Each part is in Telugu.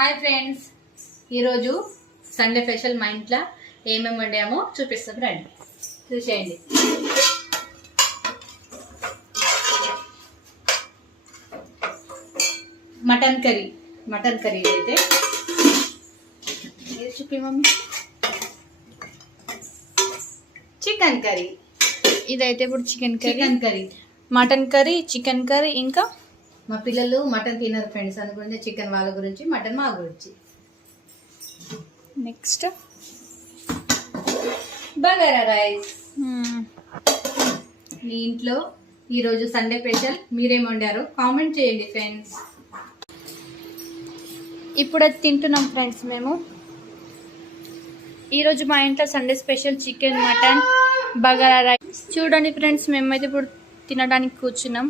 హాయ్ ఫ్రెండ్స్, ఈరోజు సండే స్పెషల్ మా ఇంట్లో ఏమేమి వండామో చూపిస్తాం, రండి చూసేయండి. మటన్ కర్రీ అయితే చూపి మమ్మీ. చికెన్ కర్రీ ఇదైతే ఇప్పుడు chicken curry, mutton curry, chicken curry. ఇంకా మా పిల్లలు మటన్ తినరు ఫ్రెండ్స్, అనుకుంటే చికెన్ వాళ్ళ గురించి, మటన్ మా గురించి. Next bagara rice. మీ ఇంట్లో ఈరోజు సండే స్పెషల్ మీరేం వండారో కామెంట్ చేయండి ఫ్రెండ్స్. ఇప్పుడు అది తింటున్నాం ఫ్రెండ్స్ మేము. ఈరోజు మా ఇంట్లో Sunday special chicken, mutton, bagara rice. చూడండి ఫ్రెండ్స్, మేమైతే ఇప్పుడు తినడానికి కూర్చున్నాం.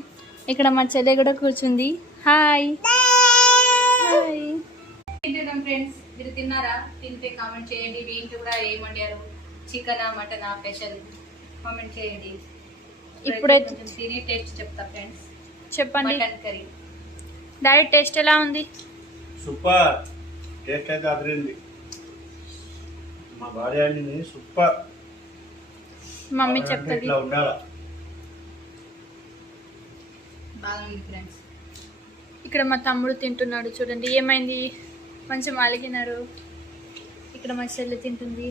ఇక్కడ మా చెల్లె కూడా కూర్చుంది. Hi hi. తింటున్నాం ఫ్రెండ్స్, మీరు తిన్నారా? తింటే కామెంట్ చేయండి. మీ ఇంట్లో కూడా ఏం వండారు, చికెనా మటనా స్పెషల్ కామెంట్ చేయండి. ఇప్పుడైతే తిని టేస్ట్ చెప్తా ఫ్రెండ్స్. చెప్పండి. మటన్ కర్రీ డాడీ టేస్ట్ ఎలా ఉంది? సూపర్ టేస్ట్ అయితే అదిరింది. మా భార్య సూపర్. మమ్మీ చెప్తుంది ఇట్లా ఉండాలా. బాగుంది ఫ్రెండ్స్. ఇక్కడ మా తమ్ముడు తింటున్నాడు. చూడండి ఏమైంది, కొంచెం అలిగినారు. ఇక్కడ మా చెల్లి తింటుంది.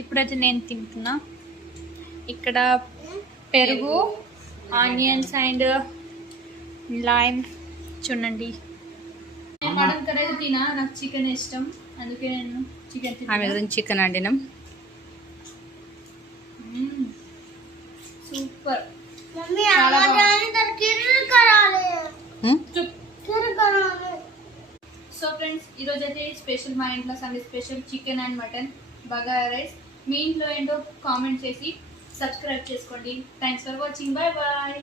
ఇప్పుడైతే నేను తింటున్నా. ఇక్కడ పెరుగు, ఆనియన్స్ అండ్ లైమ్. చూడండి, నేను మటన్ కర్రీ అయితే తినా, నాకు చికెన్ ఇష్టం, అందుకే నేను చికెన్ ఆమె గురించి చికెన్ వండినాం. సూపర్. సో ఫ్రెండ్స్, ఈరోజు అయితే స్పెషల్ మా ఇంట్లో Sunday special chicken and mutton, bagara rice. మీ ఇంట్లో ఏంటో కామెంట్ చేసి సబ్స్క్రైబ్ చేసుకోండి. Thanks for watching. Bye bye.